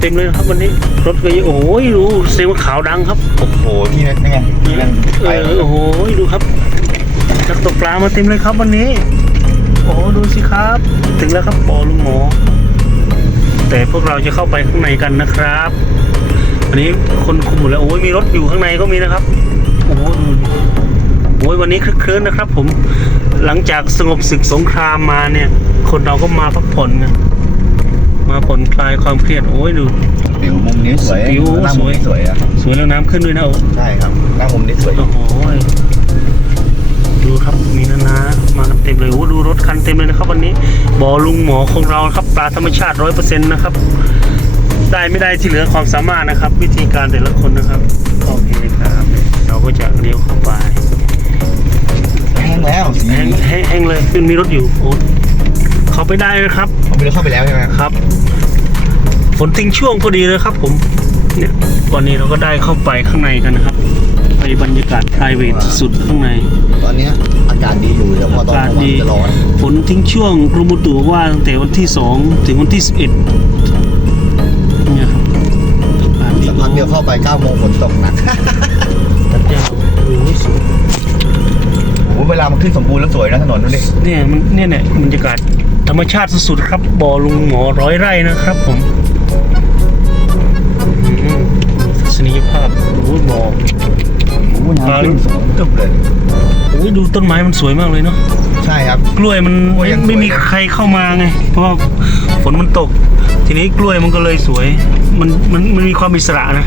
เต็มเลยนะครับวันนี้รถก็เยอะโอ้โหดูเสียงว่าขาวดังครับโอ้โหที่นั่นไงที่นั่นเออโอ้โหดูครับนักตกปลามาเต็มเลยครับวันนี้ โอ้ดูสิครับ ถึงแล้วครับปอลุงหมอแต่พวกเราจะเข้าไปข้างในกันนะครับ อันนี้คนคุมหมดแล้วโอ้ยมีรถอยู่ข้างในก็มีนะครับโอ้โหดูดิโอ้ยวันนี้คลึกครื้นนะครับ ผมหลังจากสงบศึกสงครามมาเนี่ย คนเราก็มาพักผ่อนกัน มาผ่อนคลายความเครียดโอ้ยดู วิวมุมนี้สวยวิวนั่งมุมนี้สสววย ยอะสวยแล้วน้ำขึ้นด้วยนะโอ้ใช่ครับนั่งมุมนี้สวย โอ้โหดูครับมีนานามากันเต็มเลยโอ้ดูรถคันเต็มเลยนะครับวันนี้บ่อลุงหมอของเรานะครับปลาธรรมชาติร้อยเปอร์เซ็นต์นะครับ ได้ไม่ได้ที่เหลือความสามารถนะครับ วิธีการแต่ละคนนะครับโอเคครับเราก็จะเลี้ยวเข้าไป แห้งแล้วสีแห้งแห้งแห้งเลยขึ้นมีรถอยู่โอ้ เข้าไปได้นะครับ ผมไปเดินเข้าไปแล้วใช่ไหมครับครับ ฝนทิ้งช่วงพอดีเลยครับ ผมเนี่ยวันนี้เราก็ได้เข้าไปข้างในกันนะครับ ไปบรรยากาศ p r i v a t สุดข้างในตอนเนี้ยอากาศดีอยู่แต่พอตอนกลางวันจะร้อนฝนทิ้งช่วงกรมอุตุบอกว่าตั้งแต่วันที่ 2 ถึงวันที่ 11เนี่ยครับอากาศดีสักพักเดียวเข้าไป9โมงฝนตกหนักตัดยาวโอ้ยสวย โอ้โหเวลามันขึ้นสมบูรณ์แล้วสวยนะถนนนู่นดิเนี่ยมันเนี่ยเนี่ยบรรยากาศ ธรรมชาติสุดๆครับบ่อลุงหมอร้อยไร่นะครับ ผมอืมทัศนียภาพโอ้ยบ่อโอ้โหน้ำขึ้นสูงตึบเลยโอ้ยดูต้นไม้มันสวยมากเลยเนาะใช่ครับกล้วยมันกล้วยไม่ยังสวยไม่มีใครเข้ามาไง เพราะว่าฝนมันตก ทีนี้กล้วยมันก็เลยสวย มันมันมันมีความอิสระนะ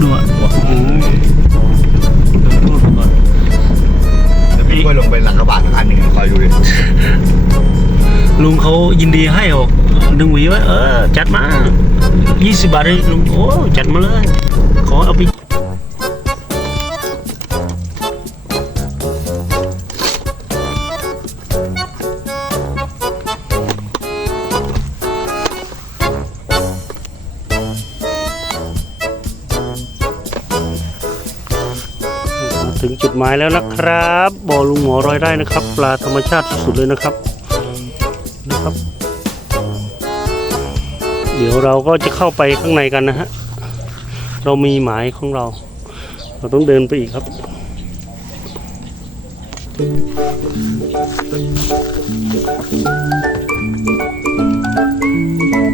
ดูอะโอ้โหพูดก่อนเดี๋ยวพี่กล้วยลงไปหลังกระบะสักอันหนึ่งคอยดูดิ ลุงเขายินดีให้ออกดึงหวีไว้เออ จัดมา 20 บาทเลยลุงโอ้จัดมาเลย ขอเอาไปถึงจุดหมายแล้วนะครับบ่อลุงหมอร้อยไร่นะครับ ปลาธรรมชาติสุดๆเลยนะครับ นะครับ เดี๋ยวเราก็จะเข้าไปข้างในกันนะฮะ เรามีหมายของเรา เราต้องเดินไปอีกครับเ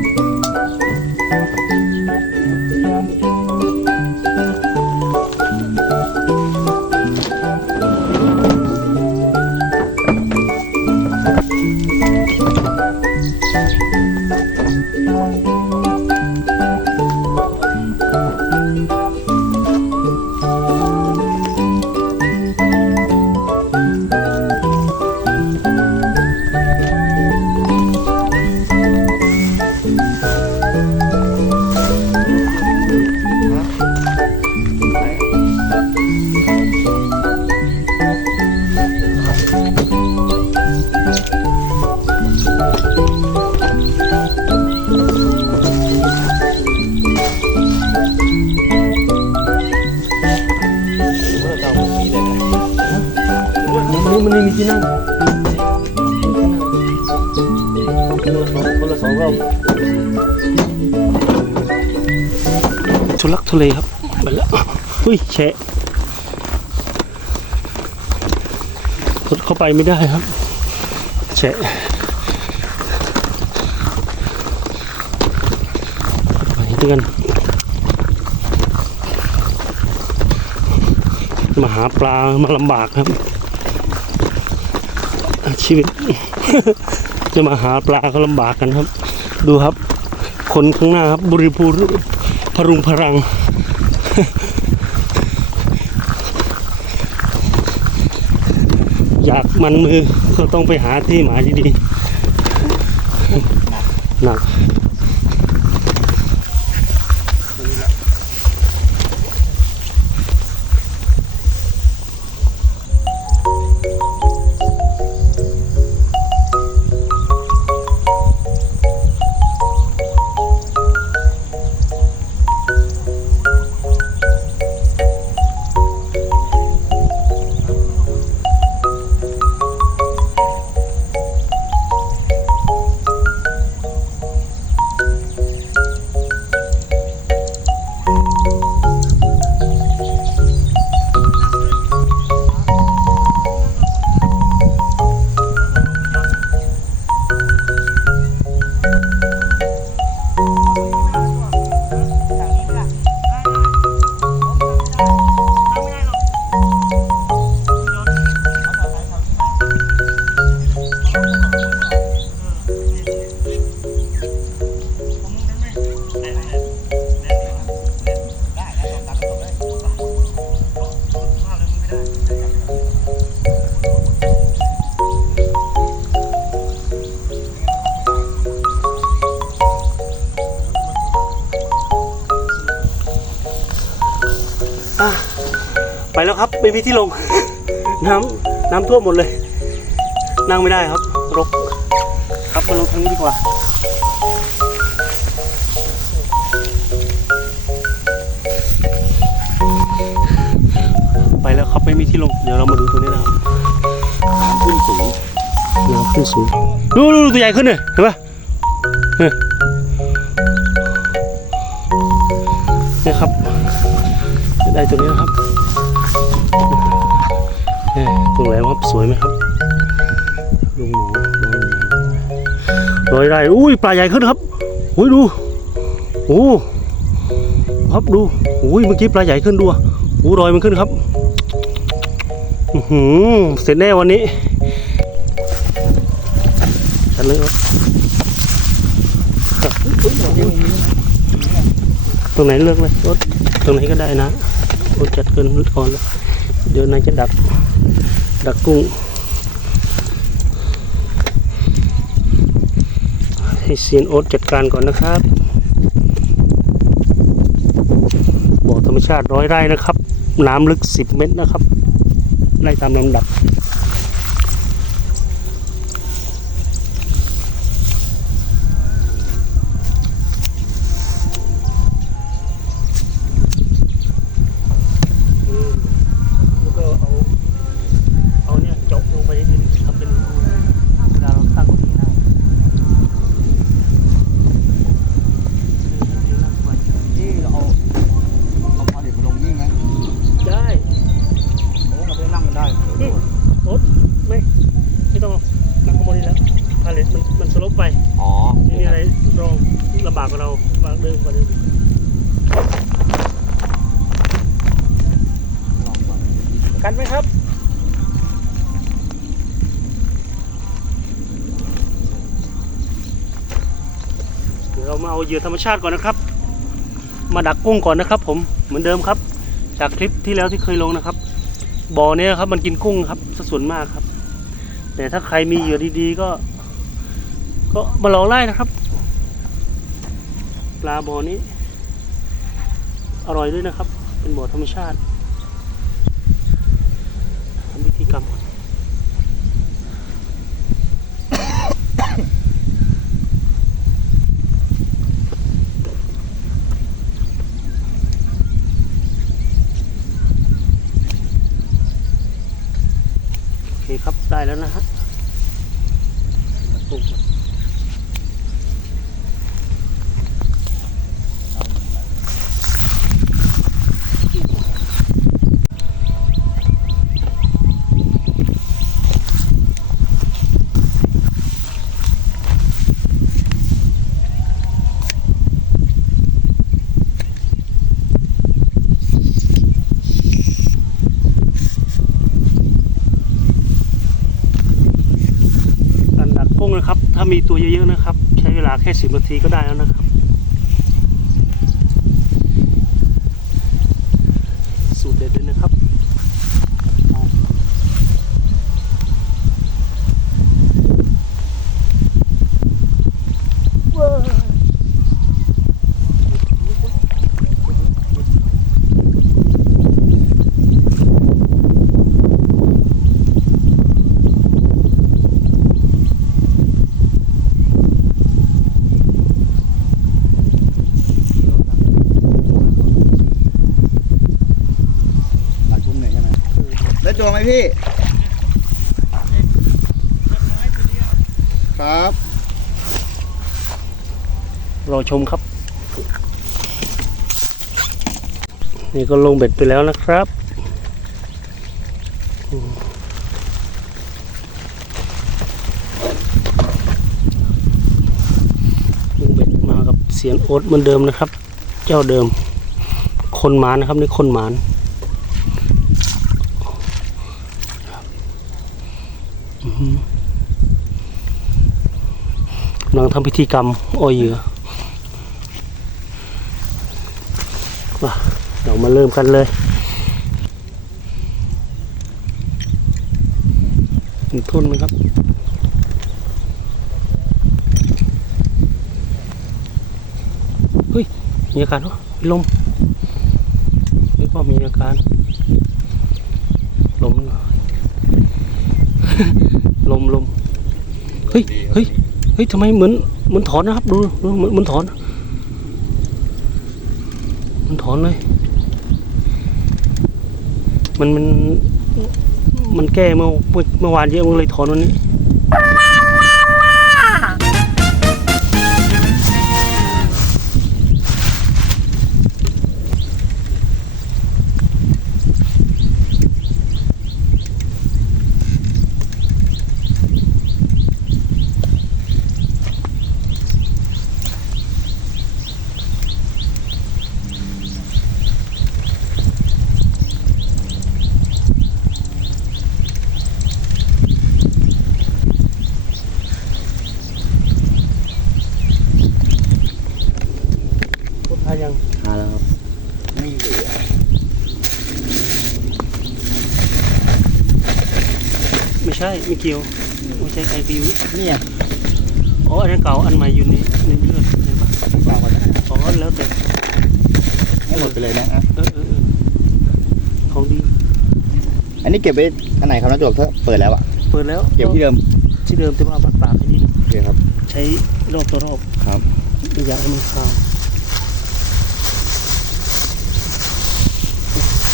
ยแฉะรถเข้าไปไม่ได้ครับแฉะไปด้วยกัน มาหาปลามาลำบากครับ ชีวิต จะมาหาปลาก็ลำบากกันครับ ดูครับ คนข้างหน้าครับบริภูรพรุงพรัง อยากมันมือก็ต้องไปหาที่หมายดีๆหนัก ไปแล้วครับไม่มีที่ลง น้ำน้ำท่วมหมดเลย นั่งไม่ได้ครับ รก ครับมาลงทางนี้ดีกว่า ไปแล้วครับไม่มีที่ลง เดี๋ยวเรามาดูตัวนี้นะครับน้ำขึ้นสูงน้ำขึ้นสูงดูดูดูตัวใหญ่ขึ้นเลยเห็นปะเนี่ยเนี่ยครับได้ตัวนี้นะครับ สวยไหมครับลงหมูลงหมูลอยได้อุ้ยปลาใหญ่ขึ้นครับอุ้ยดูโอ้ครับดูอุ้ยเมื่อกี้ปลาใหญ่ขึ้นดูอะโอ้รอยมันขึ้นครับอื้อหือเสร็จแน่วันนี้ชันเลยครับตรงไหนเลือกเลยรถตรงไหนก็ได้นะรถจัดเกินก่อนเลยเดี๋ยวนายจะดัก ดักกุ้งให้เซียนโอ๊ตจัดการก่อนนะครับบ่อธรรมชาติร้อยไร่นะครับ น้ำลึก 10 เมตรนะครับไล่ตามลำดับ พาเลทมันมันสลบไปอ๋อไม่มีอะไรรองลำบากกว่าเราบางเดิมกว่าเดิมลองก่อนกันไหมครับเดี๋ยวเรามาเอาเหยื่อธรรมชาติก่อนนะครับ มาดักกุ้งก่อนนะครับ ผมเหมือนเดิมครับ จากคลิปที่แล้วที่เคยลงนะครับบ่อเนี้ยครับมันกินกุ้งครับสัดส่วนมากครับ แต่ถ้าใครมีเหยื่อดีๆ ก็ ก็มาลองไล่นะครับ ปลาบ่อนี้ อร่อยด้วยนะครับ เป็นบ่อธรรมชาติทำพิธีกรรมก่อนเคครับได้แล้วนะฮะกุ้งครับการดักกุ้งนะครับ ถ้ามีตัวเยอะๆนะครับ ใช้เวลาแค่ สิบนาทีก็ได้แล้วนะครับ สูตรเด็ดเลยนะครับ หลักทุ่มหนึ่งใช่ไหมได้ตัวไหมพี่ ครับ ร อชมครับ นี่ก็ลงเบ็ดไปแล้วนะครับลงเบ็ดมากับเสียนโอ๊ตเหมือนเดิมนะครับ เจ้าเดิม คนหมานะครับนี่คนหมานกำลังทำพิธีกรรมโอยเหยื่อมา เรามาเริ่มกันเลยหนึ่งทุ่นนะครับเฮ้ยมีอาการเหรอมีลมไม่ว่ามีอาการลมหน่อยลมลมเฮ้ยเฮ้ยเฮ้ยทำไมเหมือนเหมือนถอนนะครับ ดูเหมือนเหมือนถอน ถอนเลย มันมันมันแก้เมื่อเมื่อวานเยอะมันเลยถอนวันนี้ พูดพายัง หาแล้วครับไม่เหลือ ไม่ใช่ไม่เกี่ยวไม่ใช่ใครกิวเนี่ยอ๋ออันนั้นเก่าอันใหม่อยู่ในในเลือดเห็นปะวางไว้ได้อ๋อแล้วแต่ให้หมดไปเลยนะอะเออเออเออของดี อันนี้เก็บไว้อันไหนครับน้าจวบถ้าเปิดแล้วอะเปิดแล้วเก็บที่เดิมที่เดิมแต่ว่าเอามาตากที่นี่โอเคครับ ใช้รอบต่อรอบครับไม่อยากให้มันคาว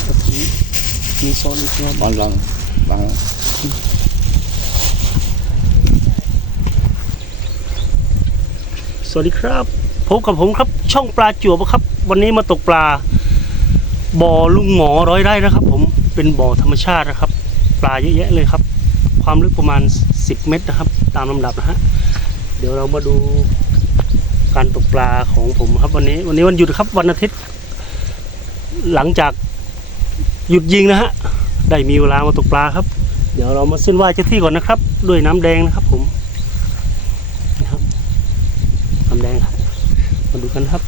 แบบนี้มีซ้อนอีกรอบลองลองวาง สวัสดีครับพบกับผมครับช่องปลาจั่วครับ วันนี้มาตกปลาบ่อลุงหมอร้อยไร่นะครับ ผมเป็นบ่อธรรมชาตินะครับ ปลาเยอะแยะเลยครับ ความลึกประมาณ 10 เมตรนะครับ ตามลำดับนะฮะเดี๋ยวเรามาดูการตกปลาของผมครับ วันนี้วันนี้วันหยุดครับวันอาทิตย์ หลังจากหยุดยิงนะฮะได้มีเวลามาตกปลาครับ เดี๋ยวเรามาเส้นไหว้เจ้าที่ก่อนนะครับ ด้วยน้ำแดงนะครับ ผม ไหวนะครั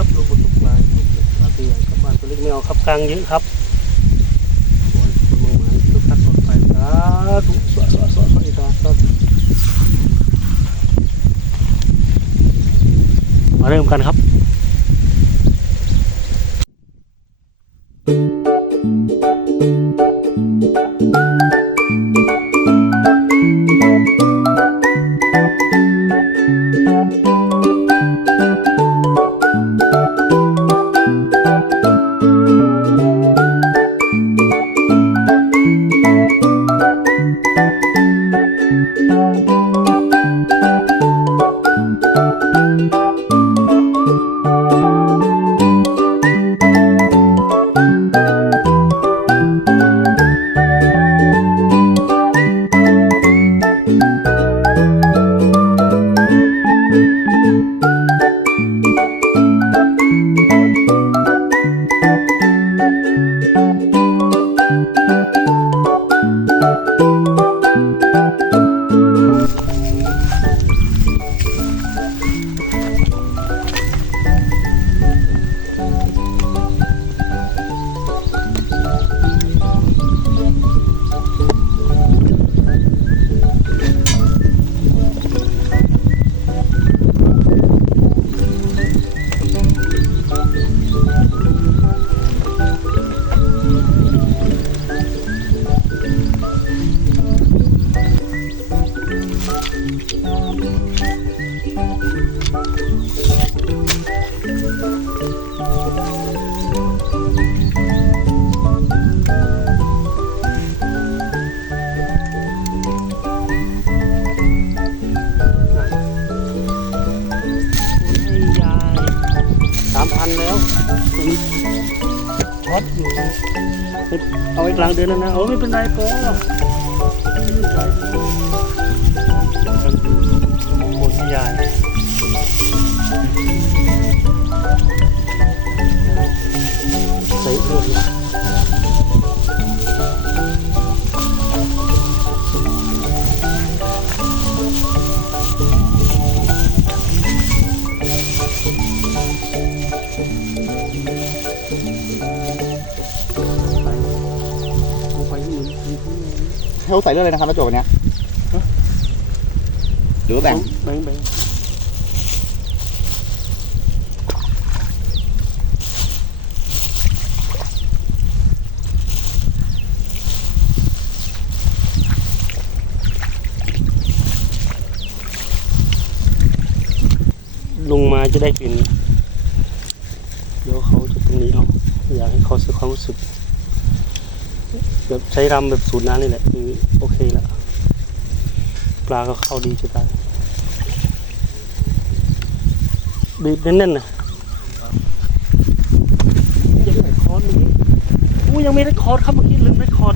บลูกบุตรตกปลาลูกบุตกปลาตัวใหญ่ครับบ้านตัวเล็กไม่เอาครับกลางเยอะครับโอ้ยคนมองมาทุกท่านปลอดภัยครับทุกสวัสดีสวัสดีครับมาเริ่มกันครับ เอาไว้กลางเดือ เขาใส่เรื่องอะไรนะครับน้าโจวันเนี้ยหรือว่าแบ่ง แบ่งแบ่งลงมาจะได้กลิ่นเดี๋ยวเขาจะตรงนี้เอาอยากให้เขาเสียความรู้สึก แบบใช้รำแบบสูตรน้ำนี่แหละคือโอเคแล้ว ปลาก็เข้าดีจะตายบีบแน่นๆนะยังไม่ได้คอร์ดเมื่อกี้อู้ยังไม่ได้คอร์ดครับเมื่อกี้ลืมได้คอร์ด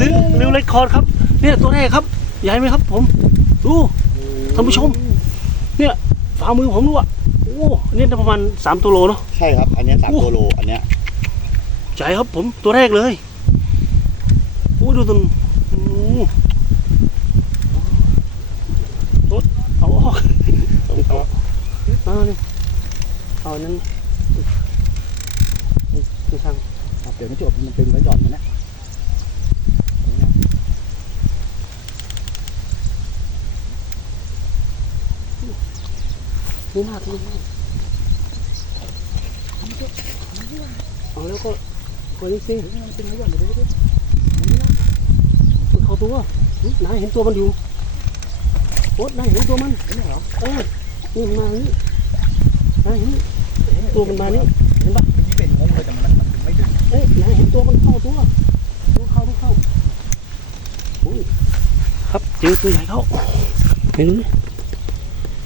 ลืมลืมได้คอร์ดครับ เนี่ยตัวแรกครับ ใหญ่ไหมครับ ผม ดูท่านผู้ชม เนี่ยฝ่ามือผมดูอะโอ้เนี่ยประมาณสามตัวโลเนาะใช่ครับ อันเนี้ยสามโอ้ตัวโลอันเนี้ยใช่ครับผมตัวแรกเลย โอ้ดูตรงโอ้รถเอาออกเอาเอานี่เอาอันนั้นนี่นี่ช่างเดี๋ยวน้าโจมันตึงแล้วหย่อนมันนะนี่มากนี่มากเอาแล้วก็กดนี่สิมันตึงแล้วหย่อนเดี๋ยวเดี๋ยวเดี๋ยวมันเข้า ตัวนายเห็นตัวมันอยู่โอ๊ตนายเห็นตัวมันเห็นเหรอเออนี่มันมานี่นายเห็นเห็นตัวมันมานี่เห็นปะที่เป็นงงเลยแต่มันมันไม่ดึงเอ้ยนายเห็นตัวมันเข้าตัวตัวเข้าตัวเข้าโอ้ยครับเจอตัวใหญ่เข้าเห็นไหม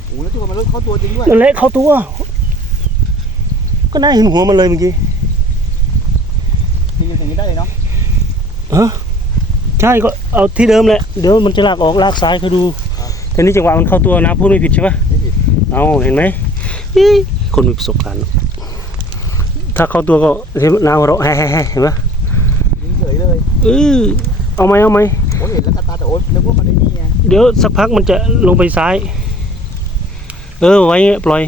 โอ้น้าโจมันเริ่มเข้าตัวจริงด้วยนั่นแหละเข้าตัว ก็น่าเห็นหัวมันเลยเมื่อกี้ที่ยืนอย่างนี้ได้เลยเนาะเออใช่ก็เอาที่เดิมแหละเดี๋ยวมันจะลากออกลากซ้ายเขาดูแต่นี่จังหวะมันเข้าตัวนะพูดไม่ผิดใช่ปะไม่ผิดเอาเห็นไหมอี๋คนมีประสบการณ์ถ้าเข้าตัวก็เห็นน้าหัวเราะแฮ่ๆๆเห็นปะยิงเฉยเลยเออเอาไหมเอาไหมโอ้เห็นแล้วตาแต่โอ้นึกว่ามันไอ้นี่ไงเดี๋ยวสักพักมันจะลงไปซ้าย เออไว้เงี้ยปล่อย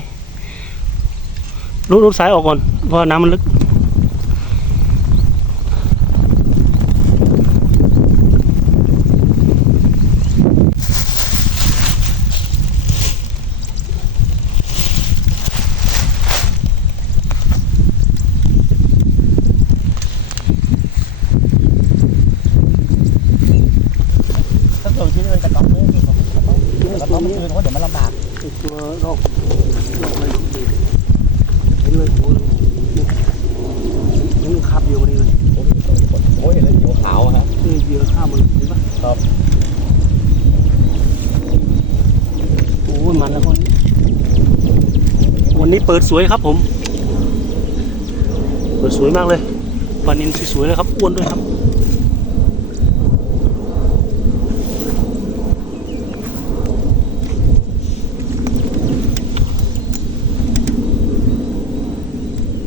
รูดรูดซ้ายออกก่อนเพราะน้ำมันลึก ถ้าเกิดที่เลยจะต้องไม่จะต้องจะต้องจะต้องมันคืนเพราะเดี๋ยวมันลำบาก ไอ้ตัวรอกรอกอะไรเห็นเลยโอ้ยนี่ยังขับอยู่วันนี้เลย โอ้เห็นแล้วเขียวขาวฮะ เออเหยื่อข้ามมันเห็นปะ ครับ โอ้ยมันแล้วคนนี้วันนี้ เปิดสวยครับผม เปิดสวยมากเลยปลานินสวยๆเลยครับอ้วนด้วยครับ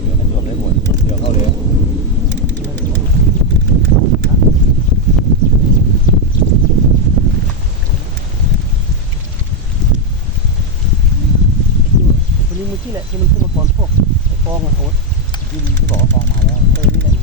เดี๋ยวได้หมดเดี๋ยวเข้าเลย วันนี้เมื่อกี้แหละที่มันขึ้นมาก่อนพวกไอ้ฟองอะโอ๊ต ยินที่บอกว่าฟองมาแล้ว เออนี่แหละ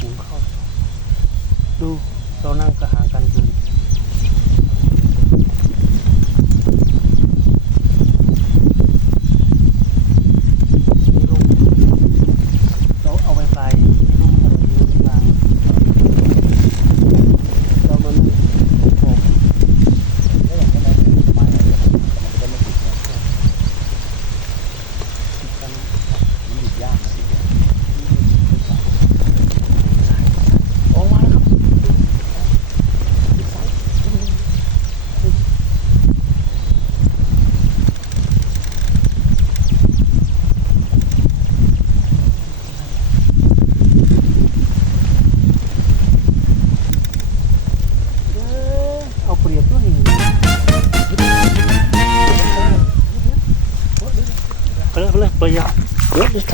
หุงข้าวดูเรานั่งกระหางกันเกินมีลูกเราเอาไวไฟมีลูกมันอะไรอยู่ในกลาง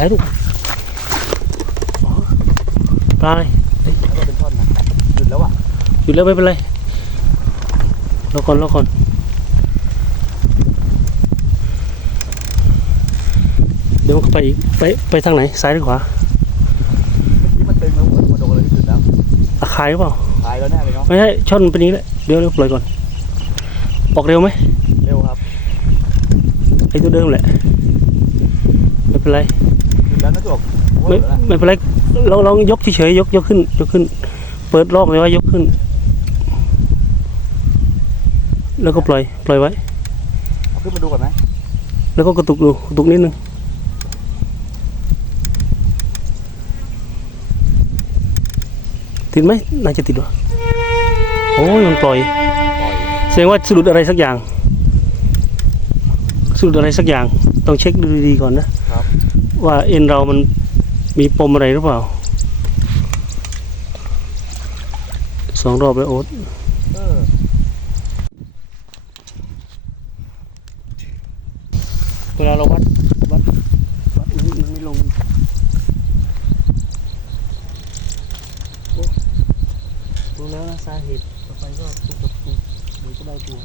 ายลูกอ๋อปลาอะไรเอ้ยแล้วก็เป็นท่อนนะหยุดแล้วอะหยุดแล้วไม่เป็นไรรอก่อนรอก่อนเดี๋ยวมันก็ไปอีกไปไปทางไหนซ้ายหรือขวาเมื่อกี้มันตึงแล้วมันโดนเลยหยุดแล้วตะขายหรือเปล่าตายแล้วแน่เลยเนาะไม่ใช่ช่อนเป็นนี้แหละเดี๋ยวเดี๋ยวปล่อยก่อนออกเร็วไหมเร็วครับไอ้ตัวเดิมแหละไม่เป็นไร หยุดแล้วนะจบไม่ไม่เป็นไรลองลองยกเฉยๆยกยกขึ้น ยกขึ้น เปิดลอกเลยว่ายกขึ้น แล้วก็ปล่อยปล่อยไว้เอาขึ้นมาดูก่อนไหมแล้วก็กระตุกดูกระตุกนิดนึงติดไหมน่าจะติดวะโอ้ยมันปล่อยปล่อยแสดงว่าสะดุดอะไรสักอย่างสะดุดอะไรสักอย่าง ต้องเช็คดูดีๆก่อนนะครับ ว่าเอ็นเรามันมีปมอะไรหรือเปล่าสองรอบไปโอ๊ต เออ เวลาเราวัดวัดวัดมันมันไม่ลงโอ้รู้แล้วนะสาเหตุต่อไปก็ทุกกับทุกเดี๋ยวก็ได้ตัว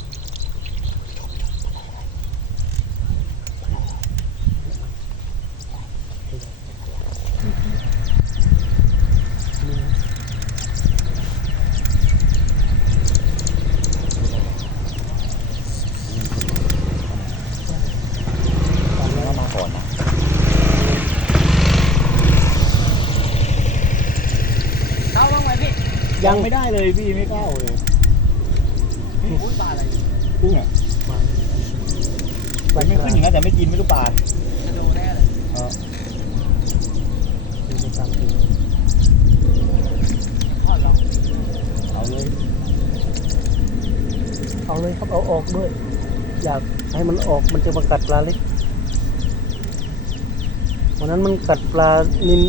ตามแล้ว มาก่อนนะ เข้าบ้างไหมพี่ ยังไม่ได้ เลยพี่ไม่เข้าเลยอุ้ยปลาอะไรกุ้งอะมันไม่ขึ้นอย่างนั้นแต่ไม่กินไม่รู้ปลาจะโดนแน่เลยดูในตามติดทอดลองเอาเลย เอาเลยครับเอาออกด้วย อยากให้มันออกมันจะมากัดปลาเล็กวันนั้นมันกัดปลานิน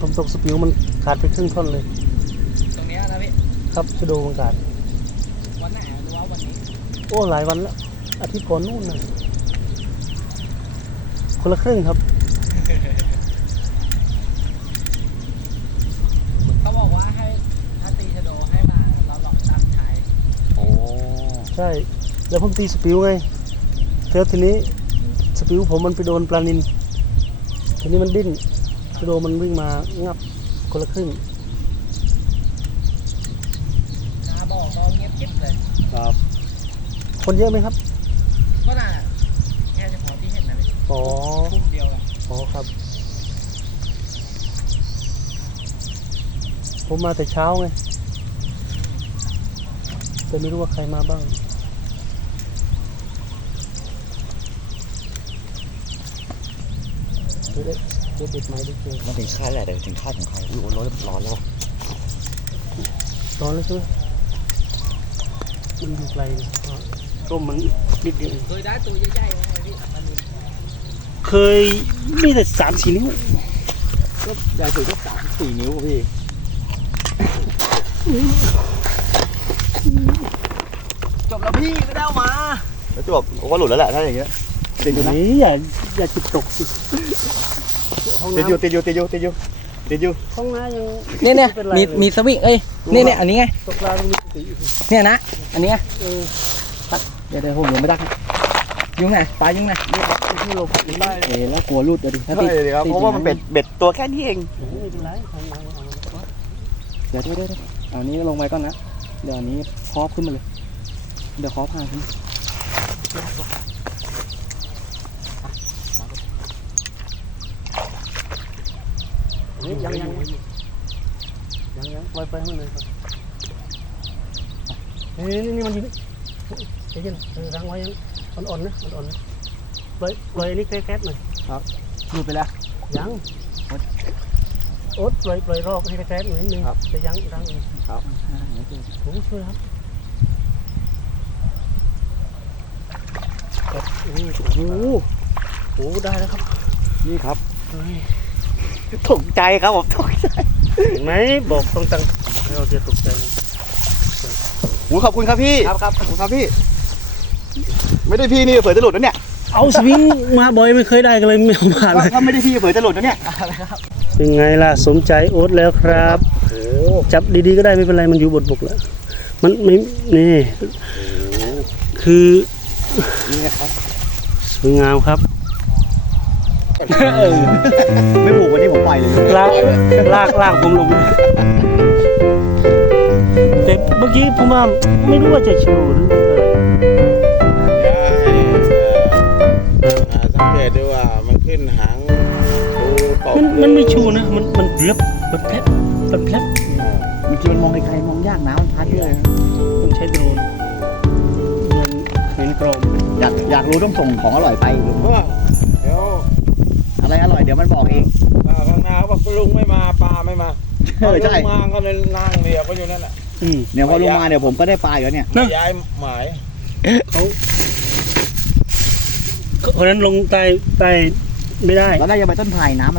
ผมตกสปิวมันขาดไปครึ่งท่อนเลย ตรงเนี้ยนะพี่ ครับชะโดมันขาดวันไหนรู้ว่าวันนี้โอ้หลายวันแล้วอาทิตย์ก่อนนู่นนะคนละครึ่งครับเขาบอกว่าให้ถ้าตีชะโดให้มาเราหลอกตามชายโอ้ใช่ แล้วผมตีสปิวไงแล้วทีนี้สปิวผมมันไปโดนปลานินทีนี้มันดิ้นชะโดมันวิ่งมางับคนละครึ่ง นาบอกก็เงียบกิ๊บเลย ครับ คนเยอะไหมครับ ก็น่าแค่เฉพาะที่เห็นนะพี่อ๋อ ทุ่มเดียวเลยอ๋อครับ ผมมาแต่เช้าไง แต่ไม่รู้ว่าใครมาบ้าง เดี๋ยวได้เดี๋ยวเด็ดไม้ได้เจอมันถึงคาดแหละแต่ถึงคาดของใครอุ้ยโอ้ร้อนร้อนแล้วร้อนแล้วใช่ไหมมันอยู่ไกลเล ยอ๋อร่มมันนิดเดียวเองเคยได้ตัวใหญ่ๆไหมพี่มันมีเคยมีแต่สามสี่นิ้วก็ใหญ่สุดก็สามสี่นิ้วพี่จบแล้วพี่ไม่ได้เอามาแล้วจะบอกว่าหลุดแล้วแหละถ้าอย่างเงี้ยติดอยู่นะนี่อย่าอย่าจิตตกสิห้องติดอยู่น้ำติดอยู่ติดอยู่ติดอยู่ติดอยู่ห้องน้ำยังเนี่ยเนี่ยไป็ไรมีลมีสวิงเอ้ยเนี่ยเนี่ยอันนี้ไงตกปลาตรงนี้ติอยู่เนี่ยนะอันนี้ไง เออเดี๋ยวเดี๋ยวผมยังไม่ได้ยุงไหนปลายุงไหนที่เราไม่ได้เอ๋แล้วกลัวรูดเดี๋ยวดิถ้าใช่ติดเลยครับติดเพราะว่ามันเป็ดเบ็ดตัวแค่นี้เองไม่เป็นไรทำงานเอาเดี๋ยวเดี๋ยวเดี๋ยวเอาอันนี้ลงไปก่อนนะเดี๋ยวอันนี้ครอบขึ้นมาเลย เดี๋ยวครอบผ่านขึ้นนี่ยังยังยังยังปล่อยไปข้างในก่อนนี่นี่นี่มันอยู่ นี่ใจเย็นเออรังไว้ยังอ่อนๆนะอ่อนๆนะปล่อยปล่อยอันนี้แก๊สๆหน่อยหลุดไปแล้ว ยังโอ๊ตปล่อยปล่อยรอบให้แก๊สๆหน่อยนิดนึงจะยังรังอีกผมช่วยครับครับนี่โอ้โหโอ้โหได้แล้วครับ นี่ครับเฮ้ยตกใจครับผมตกใจเห็นไหมบอกต้องตั้งเราจะตกใจนะอุ้ยขอบคุณครับพี่ ครับครับขอบคุณครับพี่ ไม่ได้พี่นี่เผื่อจะหลุดแล้วเนี่ยเอาสวิงมาบ่อยไม่เคยได้กันเลยไม่เอามาเลยถ้าไม่ได้พี่เผยจะหลุดนะเนี่ยเป็นไงล่ะสมใจโอ๊ตแล้วครับโอ้จับดีๆก็ได้ไม่เป็นไรมันอยู่บนบกแล้วมันไม่นี่คือนี่นะครับสวยงามครับไม่ผูกวันนี้ผมปล่อยเลยลากลากลากผมลงแต่เมื่อกี้ผมว่าไม่รู้ว่าจะชูหรืออะไร อ่ออ่าสังเกตดูว่ามันขึ้นหางดูตกมันมันไม่ชูนะ มันมันเล็บมันแผลบมันแผลบมันคือมันมองไกลๆมองยากน้ำมันพัดเลยต้องใช้โดรนมันเห็นกรอบอยากอยากรู้ต้องส่งของอร่อยไปเพราะว่าเดี๋ยวอะไรอร่อยเดี๋ยวมันบอกเองอ่าข้างหน้าเขาบอกลุงไม่มาปลาไม่มาเออใช่ลุงมาก็เลยนั่งเรียกก็อยู่นั่นแหละอืมเนี่ยพอลงมาเดี๋ยวผมก็ได้ปลาอยู่แล้วเนี่ยนะย้ายหมายเขา เพราะนั้นลงใต้ใต้ไม่ได้ เราได้ยังไปต้นไผ่น้ำมัน